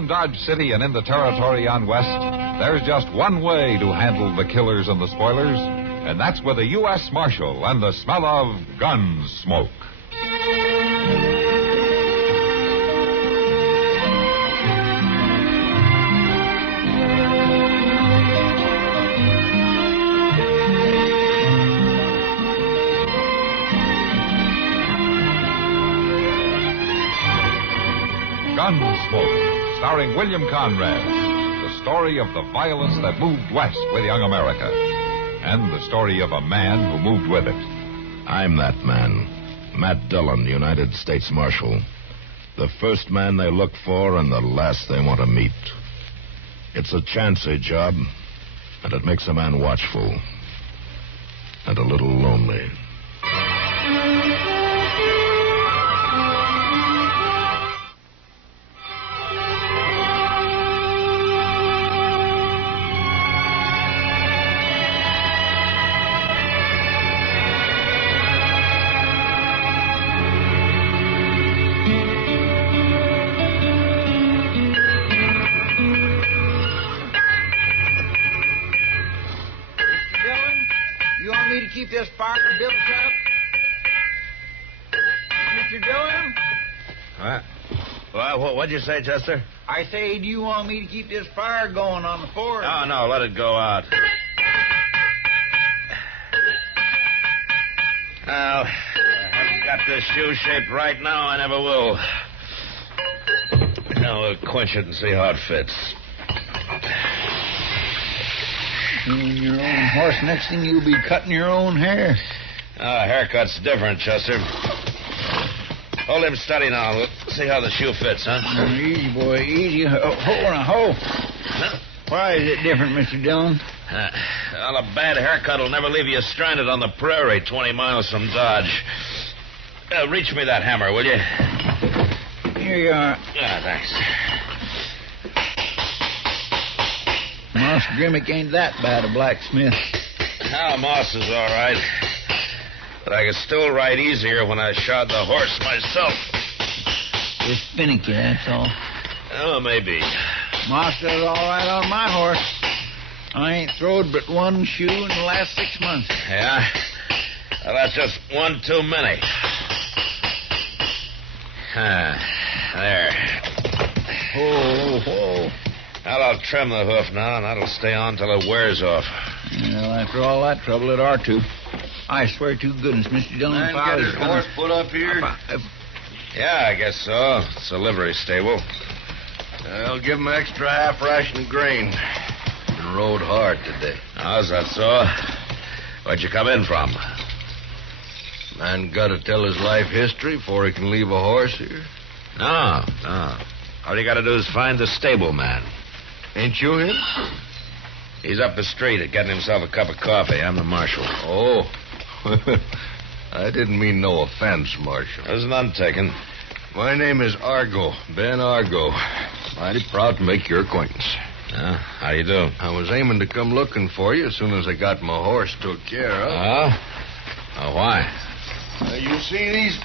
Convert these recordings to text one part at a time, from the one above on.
around Dodge City and in the territory on West, there's just one way to handle the killers and the spoilers, and that's with a U.S. Marshal and the smell of Gunsmoke. Gunsmoke, starring William Conrad, the story of the violence that moved west with young America, and the story of a man who moved with it. I'm that man, Matt Dillon, United States Marshal. The first man they look for and the last they want to meet. It's a chancy job, and it makes a man watchful and a little lonely. Keep this fire built up? Mr. Dillon? What? What'd you say, Chester? I say, do you want me to keep this fire going on the fort? No, let it go out. Well, I haven't got this shoe shaped right now. I never will. Now we'll quench it and see how it fits. Doing your own horse, next thing you'll be cutting your own hair. Haircut's different, Chester. Hold him steady now. We'll see how the shoe fits, huh? Easy, boy, easy. Ho. Why is it different, Mr. Dillon? Well, a bad haircut will never leave you stranded on the prairie 20 miles from Dodge. Reach me that hammer, will you? Here you are. Thanks. Moss Grimmick ain't that bad a blacksmith. Moss is all right. But I could still ride easier when I shod the horse myself. Just finicky, that's all. Oh, maybe. Moss does all right on my horse. I ain't throwed but one shoe in the last 6 months. Yeah? Well, that's just one too many. There. Whoa. Well, I'll trim the hoof now, and that'll stay on till it wears off. Well, after all that trouble, it ought to. I swear to goodness, Mr. Dillon, Man get his horse put up here? Yeah, I guess so. It's a livery stable. I'll give him an extra half ration of grain. Been rode hard today. How's that so? Where'd you come in from? Man got to tell his life history before he can leave a horse here. No. All you got to do is find the stable man. Ain't you him? He's up the street getting himself a cup of coffee. I'm the marshal. Oh. I didn't mean no offense, Marshal. There's none taken. My name is Argo, Ben Argo. Mighty proud to make your acquaintance. How you do? I was aiming to come looking for you as soon as I got my horse took care of. Why? You see these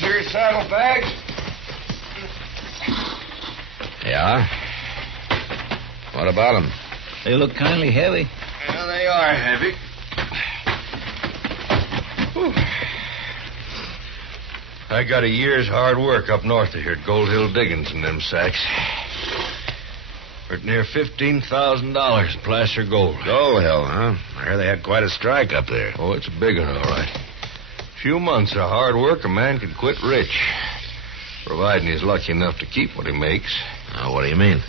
here saddlebags? Yeah? What about them? They look kindly heavy. Yeah, they are heavy. Whew. I got a year's hard work up north of here at Gold Hill Diggings in them sacks. For near $15,000 in placer gold. Gold Hill, huh? I hear they had quite a strike up there. Oh, it's a big one, all right. Few months of hard work, a man can quit rich. Providing he's lucky enough to keep what he makes. What do you mean?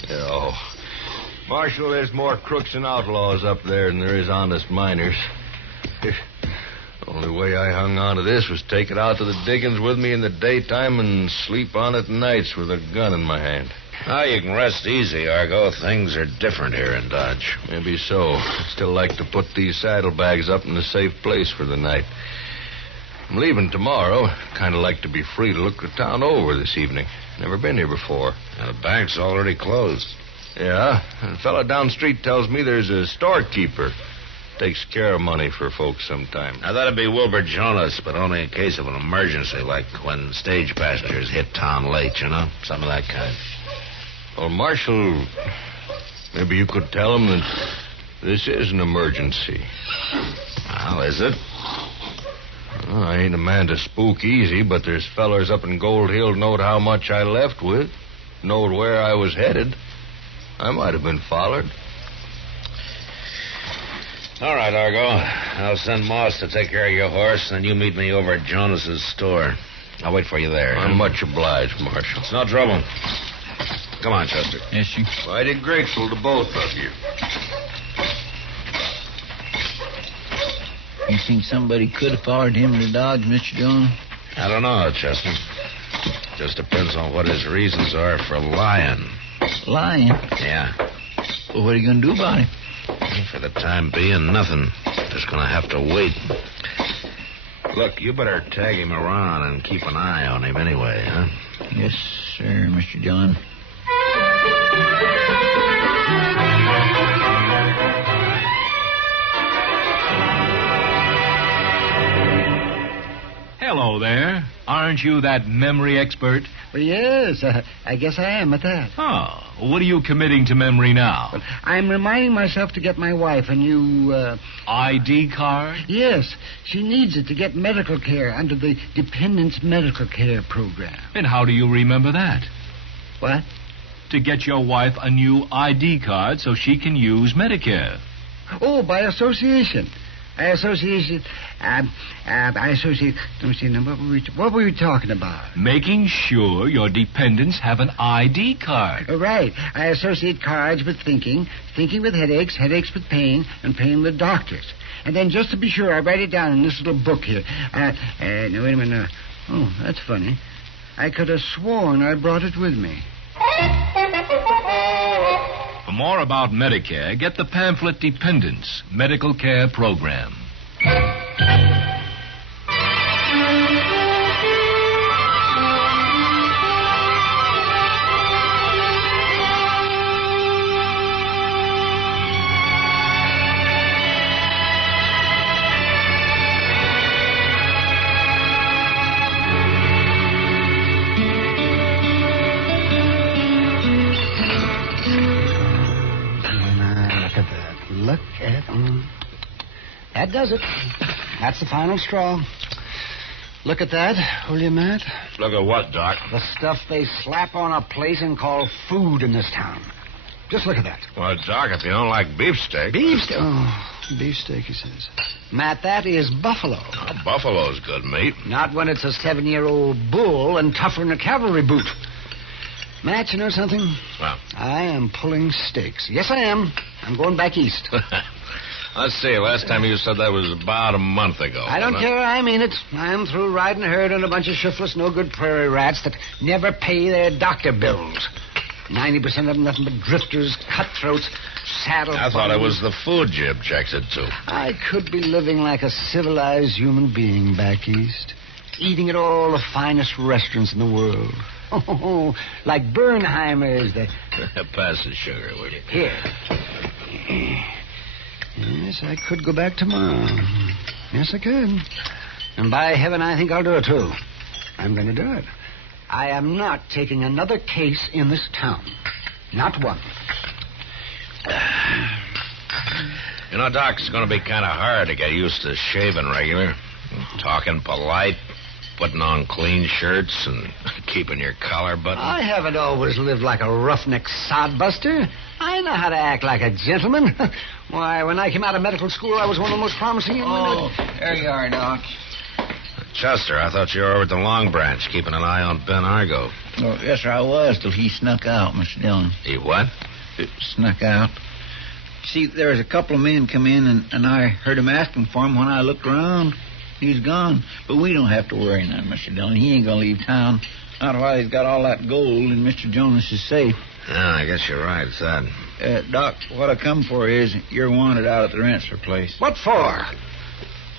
Marshal, there's more crooks and outlaws up there than there is honest miners. The only way I hung on to this was take it out to the diggings with me in the daytime and sleep on it nights with a gun in my hand. You can rest easy, Argo. Things are different here in Dodge. Maybe so. I'd still like to put these saddlebags up in a safe place for the night. I'm leaving tomorrow. Kind of like to be free to look the town over this evening. Never been here before. The bank's already closed. Yeah, a fellow down the street tells me there's a storekeeper. Takes care of money for folks sometimes. Now, that'd be Wilbur Jonas, but only in case of an emergency, like when stage passengers hit town late, you know? Something of that kind. Well, Marshal, maybe you could tell him that this is an emergency. Well, is it? Well, I ain't a man to spook easy, but there's fellers up in Gold Hill knowed how much I left with, knowed where I was headed. I might have been followed. All right, Argo. I'll send Moss to take care of your horse, and you meet me over at Jonas's store. I'll wait for you there. I'm much obliged, Marshal. It's no trouble. Come on, Chester. Yes, sir. Mighty grateful to both of you. You think somebody could have followed him to Dodge, Mr. Dillon? I don't know, Chester. Just depends on what his reasons are for lying. Lying? Yeah. Well, what are you going to do about him? For the time being, nothing. Just gonna have to wait. Look, you better tag him around and keep an eye on him anyway, huh? Yes, sir, Mr. Dillon. Hello there. Aren't you that memory expert? Well, yes, I guess I am at that. Oh, what are you committing to memory now? I'm reminding myself to get my wife a new, ID card? Yes, she needs it to get medical care under the Dependents Medical Care Program. And how do you remember that? What? To get your wife a new ID card so she can use Medicare. Oh, by association. I associate. Let me see now. What were we talking about? Making sure your dependents have an ID card. Oh, right. I associate cards with thinking with headaches, headaches with pain, and pain with doctors. And then just to be sure, I write it down in this little book here. Now, wait a minute. Oh, that's funny. I could have sworn I brought it with me. For more about Medicare, get the pamphlet Dependents Medical Care Program. Look at that does it. That's the final straw. Look at that, will you, Matt? Look at what, Doc? The stuff they slap on a place and call food in this town. Just look at that. Well, Doc, if you don't like beefsteak... Beefsteak? Oh, beefsteak, he says. Matt, that is buffalo. Oh, buffalo's good meat. Not when it's a 7-year-old bull and tougher than a cavalry boot. Matt, you know something? Well? I am pulling stakes. Yes, I am. I'm going back east. Let's see. Last time you said that was about a month ago. I don't care. I mean it. I'm through riding herd on a bunch of shiftless, no-good prairie rats that never pay their doctor bills. 90% of them nothing but drifters, cutthroats, saddle I thought it was the food you objected to. I could be living like a civilized human being back east, eating at all the finest restaurants in the world. Oh, like Bernheimer's. Pass the sugar, will you? Here. Yes, I could go back tomorrow. Yes, I could. And by heaven, I think I'll do it, too. I'm going to do it. I am not taking another case in this town. Not one. You know, Doc, it's going to be kind of hard to get used to shaving regular, talking polite, putting on clean shirts, and keeping your collar buttoned. I haven't always lived like a roughneck sodbuster. I know how to act like a gentleman. Why, when I came out of medical school, I was one of the most promising young men. Oh, there you are, Doc. Chester, I thought you were over at the Long Branch, keeping an eye on Ben Argo. Oh, yes, sir, I was, till he snuck out, Mr. Dillon. He what? Snuck out. See, there was a couple of men come in, and I heard him asking for him. When I looked around, he's gone. But we don't have to worry now, Mr. Dillon. He ain't going to leave town. Not while he's got all that gold in Mr. Jonas's safe. Yeah, I guess you're right, son. Doc, what I come for is you're wanted out at the Rensler place. What for?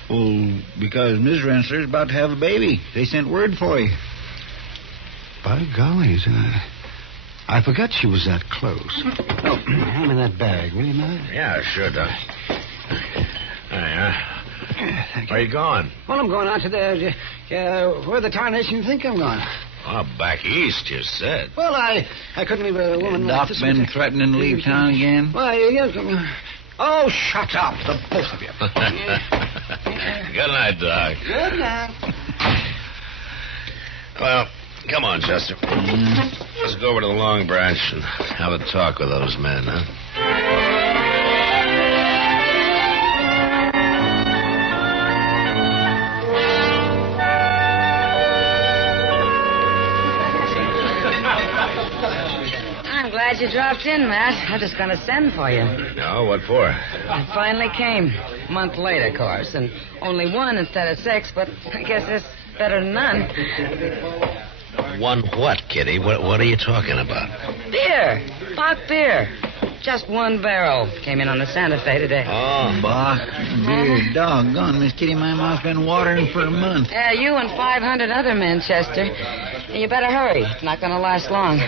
Well, because Ms. Rensler's about to have a baby. They sent word for you. By golly, I forgot she was that close. Oh, hand me that bag, will you, Matt? Yeah, sure, Doc. There you are. Thank you. Where are you going? Well, I'm going out to where the tarnation you think I'm going? Oh, back east, you said. Well, I couldn't leave a woman like Doc this. been threatening to leave town again? Why, yes. Oh, shut up, the both of you. Good night, Doc. Good night. Well, come on, Chester. Let's go over to the Long Branch and have a talk with those men, huh? I'm glad you dropped in, Matt. I was just going to send for you. No, what for? It finally came. A month late, of course, and only one instead of 6, but I guess it's better than none. One what, Kitty? What are you talking about? Beer. Bach beer. Just one barrel. Came in on the Santa Fe today. Oh. Bach beer, doggone. Miss Kitty, my mouth's been watering for a month. Yeah, you and 500 other men, Chester. You better hurry. It's not going to last long.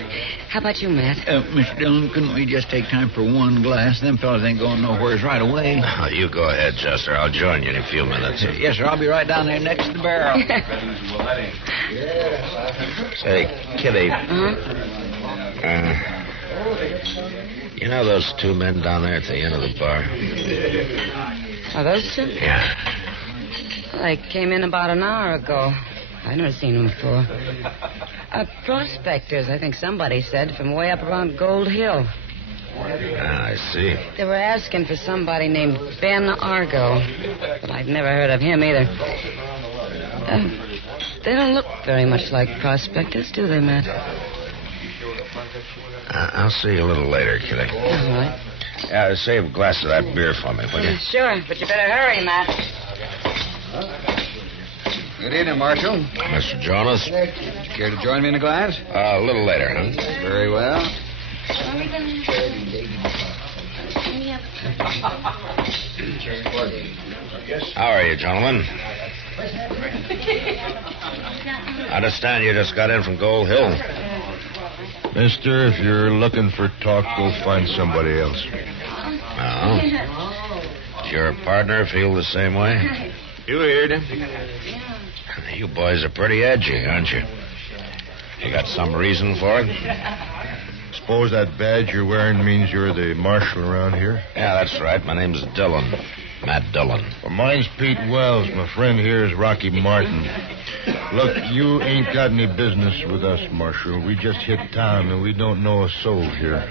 How about you, Matt? Mr. Dillon, couldn't we just take time for one glass? Them fellas ain't going nowheres right away. Oh, you go ahead, Chester. I'll join you in a few minutes. Yes, sir. I'll be right down there next to the barrel. Say, Kitty. You know those 2 men down there at the end of the bar? Are those 2? Yeah. They came in about an hour ago. I've never seen them before. Prospectors, I think somebody said, from way up around Gold Hill. Ah, I see. They were asking for somebody named Ben Argo, but I've never heard of him either. They don't look very much like prospectors, do they, Matt? I'll see you a little later, Kitty. All right. Save a glass of that beer for me, will you? Sure, but you better hurry, Matt. Good evening, Marshal. Mr. Jonas? Care to join me in a glass? A little later, huh? Very well. How are you, gentlemen? I understand you just got in from Gold Hill. Mister, if you're looking for talk, go find somebody else. Oh? Does your partner feel the same way? You heard him. You boys are pretty edgy, aren't you? You got some reason for it? Suppose that badge you're wearing means you're the marshal around here? Yeah, that's right. My name's Dillon. Matt Dillon. Well, mine's Pete Wells. My friend here is Rocky Martin. Look, you ain't got any business with us, Marshal. We just hit town, and we don't know a soul here.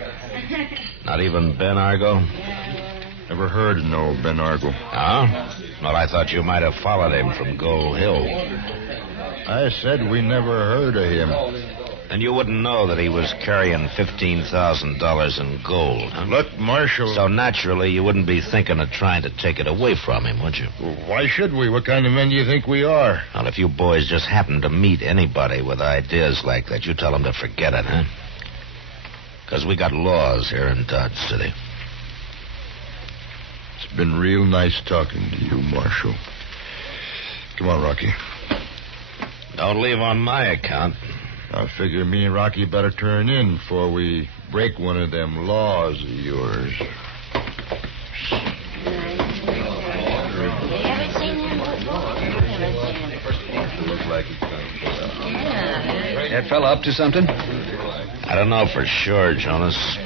Not even Ben Argo? Never heard of no Ben Argo. Oh? Well, I thought you might have followed him from Gold Hill. I said we never heard of him. And you wouldn't know that he was carrying $15,000 in gold, huh? Look, Marshal... So naturally, you wouldn't be thinking of trying to take it away from him, would you? Why should we? What kind of men do you think we are? Well, if you boys just happen to meet anybody with ideas like that, you tell them to forget it, huh? Because we got laws here in Dodge City. It's been real nice talking to you, Marshal. Come on, Rocky. Don't leave on my account. I figure me and Rocky better turn in before we break one of them laws of yours. That fella up to something? I don't know for sure, Jonas,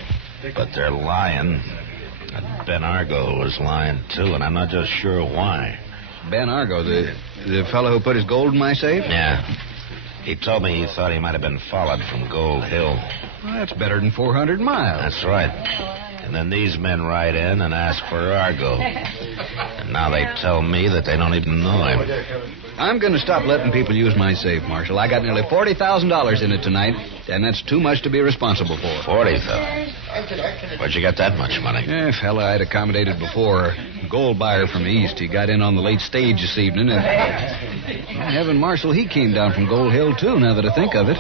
but they're lying. That Ben Argo was lying, too, and I'm not just sure why. Ben Argo, the fellow who put his gold in my safe? Yeah. He told me he thought he might have been followed from Gold Hill. Well, that's better than 400 miles. That's right. And then these men ride in and ask for Argo. And now they tell me that they don't even know him. I'm going to stop letting people use my safe, Marshal. I got nearly $40,000 in it tonight, and that's too much to be responsible for. $40,000? Where'd you get that much money? Yeah, fella I'd accommodated before. A gold buyer from the east. He got in on the late stage this evening, and... Heaven, Marshal, he came down from Gold Hill, too, now that I think of it.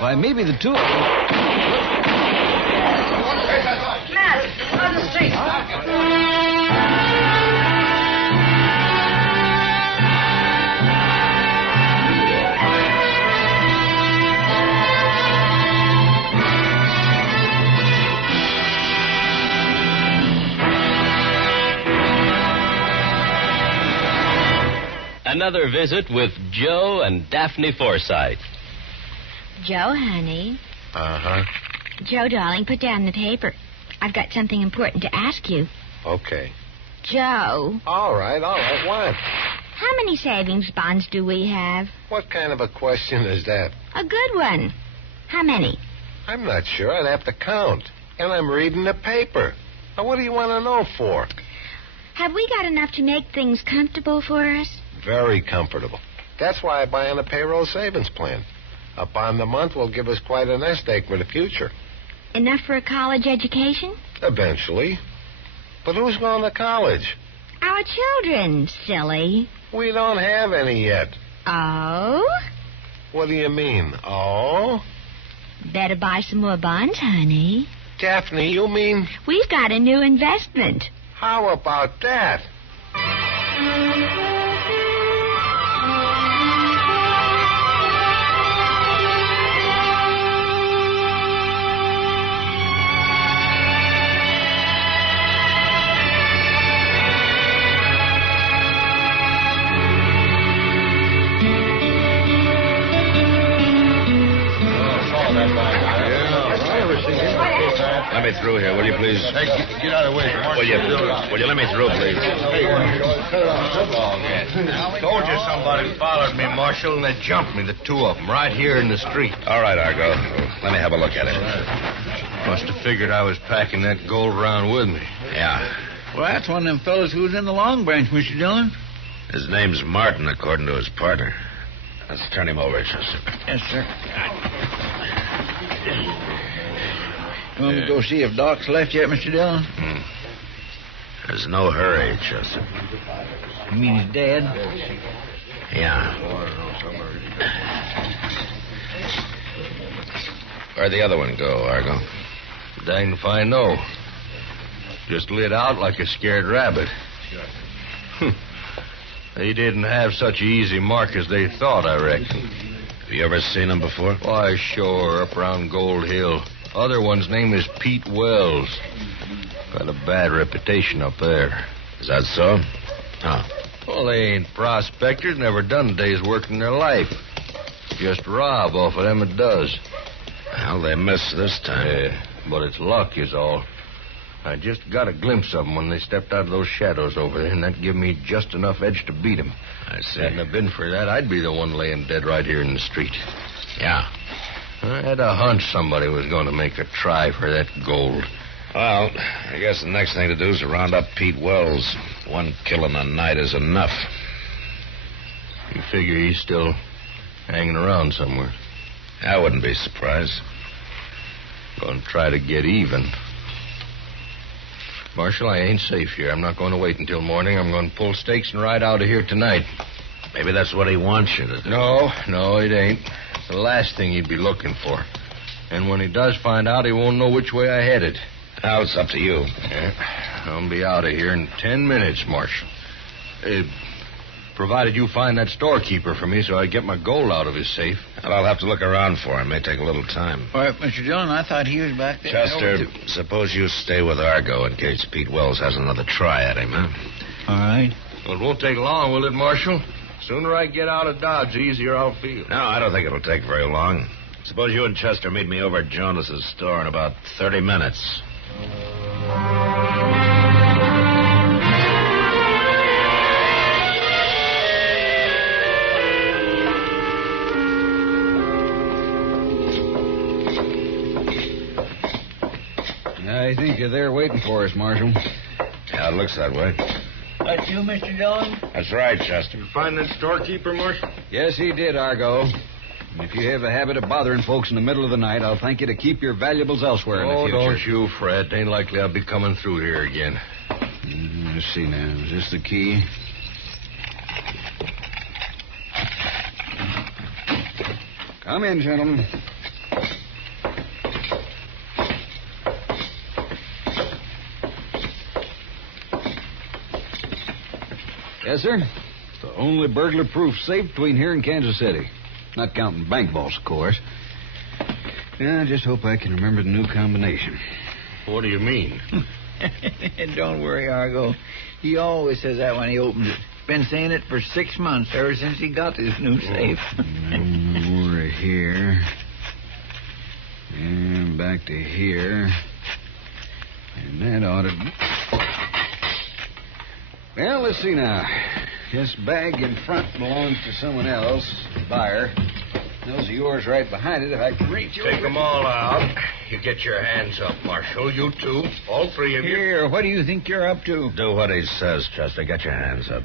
Why, maybe the two of them... Matt, on the street. Another visit with Joe and Daphne Forsythe. Joe, honey. Uh-huh. Joe, darling, put down the paper. I've got something important to ask you. Okay. Joe. All right. What? How many savings bonds do we have? What kind of a question is that? A good one. How many? I'm not sure. I'd have to count. And I'm reading the paper. Now, what do you want to know for? Have we got enough to make things comfortable for us? Very comfortable. That's why I buy on a payroll savings plan. Up on the month will give us quite a nest egg for the future. Enough for a college education? Eventually. But who's going to college? Our children, silly. We don't have any yet. Oh? What do you mean, oh? Better buy some more bonds, honey. Daphne, you mean... We've got a new investment. How about that? Let me through here, will you, please? Hey, get out of the way. Will you let me through, please? Told you somebody followed me, Marshal, and they jumped me, the two of them, right here in the street. All right, Argo. Let me have a look at it. Must have figured I was packing that gold around with me. Yeah. Well, that's one of them fellas who was in the Long Branch, Mr. Dillon. His name's Martin, according to his partner. Let's turn him over, Chester. Yes, sir. You want me to go see if Doc's left yet, Mr. Dillon? There's no hurry, Chester. You mean he's dead? Yeah. Where'd the other one go, Argo? Dang if I know. Just lit out like a scared rabbit. They didn't have such an easy mark as they thought, I reckon. Have you ever seen him before? Why, sure, up around Gold Hill. Other one's name is Pete Wells. Got a bad reputation up there. Is that so? Huh. Well, they ain't prospectors, never done a day's work in their life. Just rob off of them it does. Well, they missed this time. Yeah, but it's luck is all. I just got a glimpse of them when they stepped out of those shadows over there, and that give me just enough edge to beat them. I see. Hadn't it been for that, I'd be the one laying dead right here in the street. Yeah. I had a hunch somebody was going to make a try for that gold. Well, I guess the next thing to do is to round up Pete Wells. One kill in a night is enough. You figure he's still hanging around somewhere? I wouldn't be surprised. Going to try to get even. Marshal, I ain't safe here. I'm not going to wait until morning. I'm going to pull stakes and ride out of here tonight. Maybe that's what he wants you to do. No, it ain't. It's the last thing he'd be looking for. And when he does find out, he won't know which way I headed. Now, it's up to you. Yeah, I'll be out of here in 10 minutes, Marshal. Provided you find that storekeeper for me so I get my gold out of his safe. Well, I'll have to look around for him. May take a little time. All right, Mr. Dillon, I thought he was back there. Chester, suppose you stay with Argo in case Pete Wells has another try at him, huh? All right. Well, it won't take long, will it, Marshal? Sooner I get out of Dodge, the easier I'll feel. No, I don't think it'll take very long. Suppose you and Chester meet me over at Jonas's store in about 30 minutes. I think you're there waiting for us, Marshal. Yeah, it looks that way. That's you, Mr. Dillon? That's right, Chester. You find that storekeeper, Marshal? Yes, he did, Argo. And if you have a habit of bothering folks in the middle of the night, I'll thank you to keep your valuables elsewhere in the future. Don't you fret. Ain't likely I'll be coming through here again. Let's see now. Is this the key? Come in, gentlemen. Yes, sir. It's the only burglar-proof safe between here and Kansas City. Not counting bank vaults, of course. Yeah, I just hope I can remember the new combination. What do you mean? Don't worry, Argo. He always says that when he opens it. Been saying it for 6 months, ever since he got this new safe. Over here. And back to here. And that ought to... Well, let's see now. This bag in front belongs to someone else, buyer. Those are yours right behind it, if I can reach you. Take them all out. You get your hands up, Marshal. You two. All three of you. Here, what do you think you're up to? Do what he says, Chester. Get your hands up.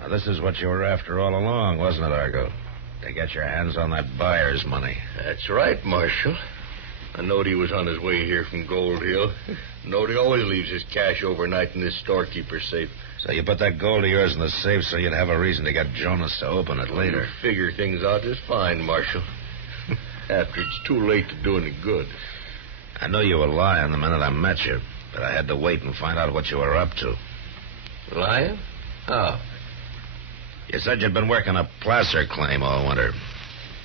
Now, this is what you were after all along, wasn't it, Argo? To get your hands on that buyer's money. That's right, Marshal. I knowed he was on his way here from Gold Hill. Knowed he always leaves his cash overnight in this storekeeper's safe. So you put that gold of yours in the safe so you'd have a reason to get Jonas to open it later. Figure things out just fine, Marshal. After it's too late to do any good. I knew you were lying the minute I met you, but I had to wait and find out what you were up to. Lying? How? You said you'd been working a placer claim all winter.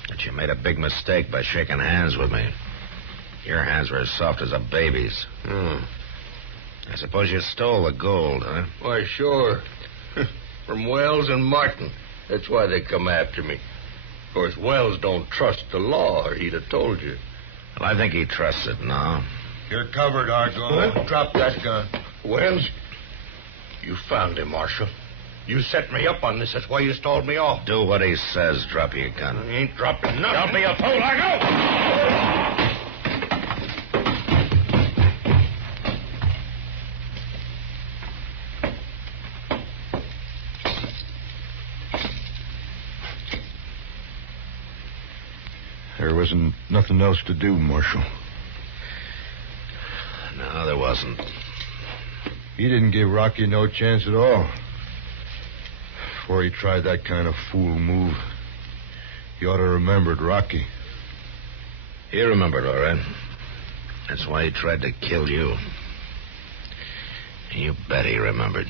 But you made a big mistake by shaking hands with me. Your hands were as soft as a baby's. I suppose you stole the gold, huh? Why, sure. From Wells and Martin. That's why they come after me. Of course, Wells don't trust the law, or he'd have told you. Well, I think he trusts it now. You're covered, Argo. Huh? Drop that gun. Wells, you found him, Marshal. You set me up on this. That's why you stalled me off. Do what he says. Drop your gun. I ain't dropping nothing. Don't be a fool, Argo! There wasn't nothing else to do, Marshal. No, there wasn't. He didn't give Rocky no chance at all. Before he tried that kind of fool move, he ought to have remembered Rocky. He remembered, all right. That's why he tried to kill you. You bet he remembered.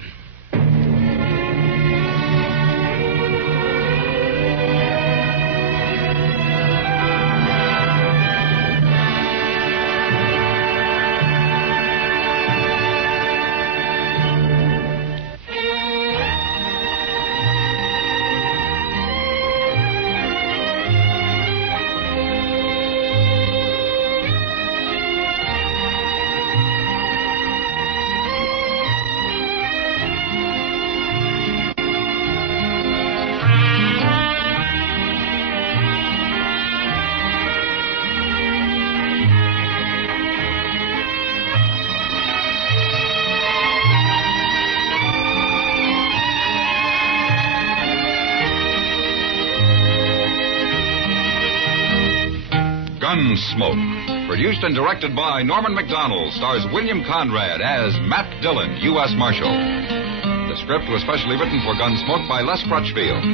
Gunsmoke, produced and directed by Norman Macdonnell, stars William Conrad as Matt Dillon, U.S. Marshal. The script was specially written for Gunsmoke by Les Crutchfield,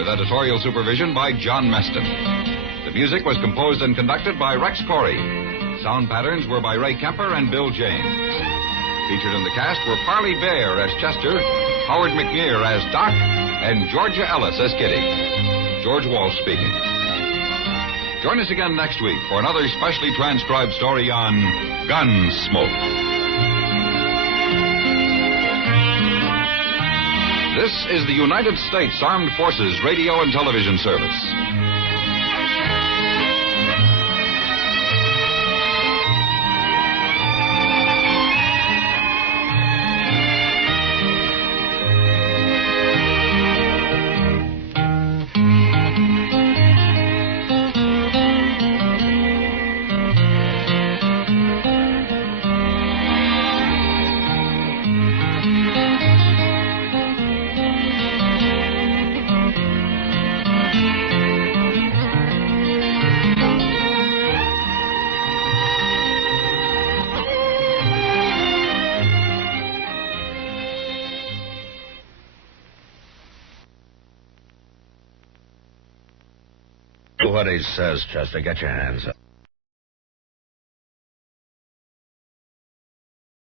with editorial supervision by John Meston. The music was composed and conducted by Rex Corey. Sound patterns were by Ray Kemper and Bill James. Featured in the cast were Parley Bear as Chester, Howard McNear as Doc, and Georgia Ellis as Kitty. George Walsh speaking. Join us again next week for another specially transcribed story on Gunsmoke. This is the United States Armed Forces Radio and Television Service. Do what he says, Chester. Get your hands up.